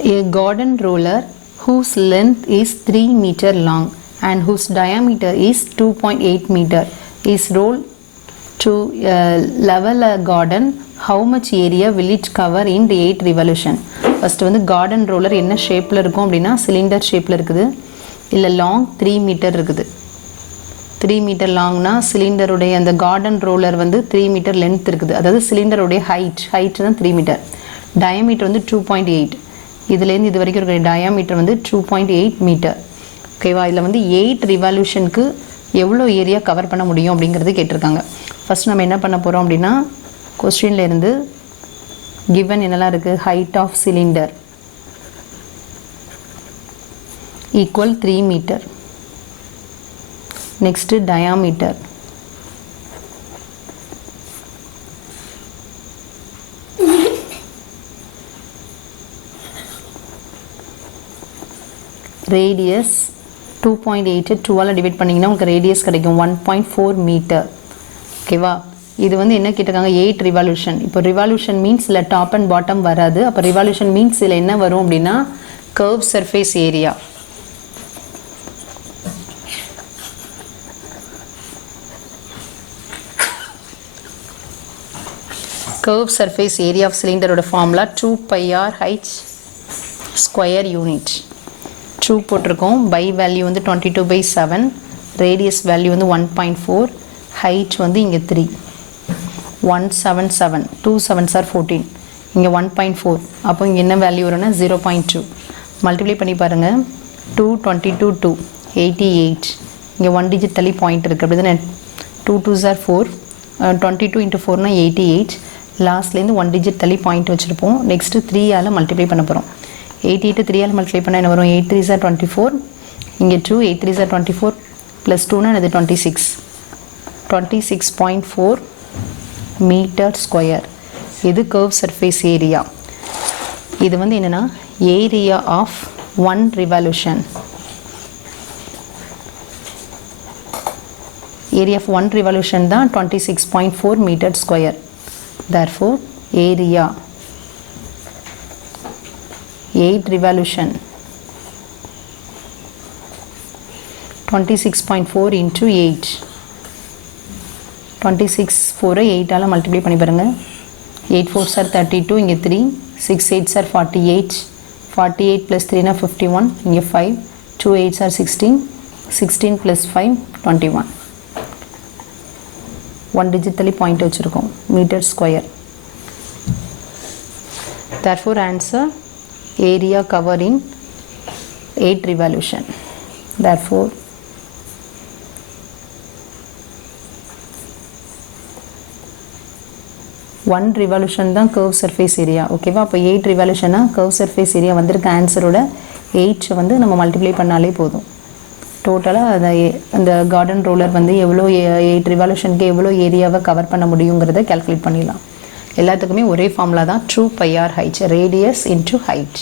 A garden roller whose length is 3 meter long and whose diameter is 2.8 meter is rolled to level a garden. How much area will it cover in 8 revolution? First வந்து garden roller என்ன ஷேப்பில் இருக்கும் அப்படின்னா cylinder ஷேப்பில் இருக்குது, இல்லை long 3 metre இருக்குது. 3 metre லாங்னா சிலிண்டருடைய அந்த கார்டன் ரோலர் வந்து 3 மீட்டர் லென்த் இருக்குது, அதாவது சிலிண்டருடைய ஹைட் தான் 3 மீட்டர். டயமீட்டர் வந்து 2.8, இதுலேருந்து இது வரைக்கும் இருக்கிற டயாமீட்டர் வந்து 2.8 மீட்டர். ஓகேவா? இதில் வந்து 8 ரிவால்யூஷனுக்கு எவ்வளோ ஏரியா கவர் பண்ண முடியும் அப்படிங்கிறது கேட்டிருக்காங்க. ஃபஸ்ட் நம்ம என்ன பண்ண போகிறோம் அப்படின்னா கொஸ்டின்ல இருந்து கிவன் என்னெல்லாம் இருக்குது, height of cylinder equal 3 metre, next diameter radius 2.8 2ஆல் டிவைட் பண்ணிங்கன்னா உங்களுக்கு ரேடியஸ் கிடைக்கும் 1.4 மீட்டர். ஓகேவா? இது வந்து என்ன கேட்டிருக்காங்க, 8 ரிவால்யூஷன். இப்போ ரிவால்யூஷன் மீன்ஸ் இல்லை டாப் அண்ட் பாட்டம் வராது. அப்போ ரிவால்யூஷன் மீன்ஸ் இதில் என்ன வரும் அப்படின்னா curve surface area. Curve surface area of சிலிண்டரோட ஃபார்முலா 2πr/h ஸ்கொயர் யூனிட். 2 போட்டிருக்கோம், பை வேல்யூ வந்து 22/7, ரேடியஸ் வேல்யூ வந்து 1.4, ஹைட் வந்து இங்கே 3, 177, 2 7s are 14, இங்கே 1.4, அப்போ இங்கே என்ன வேல்யூ வரும்னா 0.2. மல்டிப்ளை பண்ணி பாருங்கள், 2 22 2 88, இங்கே 1 டிஜிட் தள்ளி பாயிண்ட் இருக்குது, அப்படி தானே. 2 2s are 4, 22 into 4னா 88, லாஸ்ட்லேருந்து 1 டிஜிட் தள்ளி பாயிண்ட் வச்சுருப்போம். நெக்ஸ்ட்டு 3ஆல் மல்டிப்ளை பண்ண போகிறோம். 88 3ஆல் மல்டிப்ளை பண்ணால் என்ன வரும், 8 3s are 24, இங்கே 2 8 3s are 24 ப்ளஸ் 2னா அது 26, 26.4 மீட்டர் ஸ்கொயர். இது கர்வ் சர்ஃபேஸ் ஏரியா. இது வந்து என்னென்னா area of 1 revolution. Area of 1 revolution தான் 26.4 metre square. Therefore area 8 revolution 26.4 into 8, 26 4 8ஆல் மல்டிப்ளை பண்ணி பாருங்கள். 8 4s are 32, இங்கே 3, 6 8s are 48, 48 plus 3னா 51, இங்கே 5, 2 8s are 16, 16 plus 5 21, 1 digitally point வச்சுருக்கோம், meter square. Therefore answer area cover in 8 revolution. Therefore one revolution தான் curve surface area. ஓகேவா? அப்போ 8 revolutionனா curve surface area வந்திருக்க ஆன்சரோட 8 வந்து நம்ம மல்டிப்ளை பண்ணாலே போதும். டோட்டலாக அந்த கார்டன் ரோலர் வந்து எவ்வளோ 8 ரிவால்யூஷனுக்கு எவ்வளோ ஏரியாவை கவர் பண்ண முடியுங்கிறத கேல்குலேட் பண்ணிடலாம். எல்லாத்துக்குமே ஒரே ஃபார்முலா தான் 2πr/h, ரேடியஸ் இன்ட்டு ஹைட்.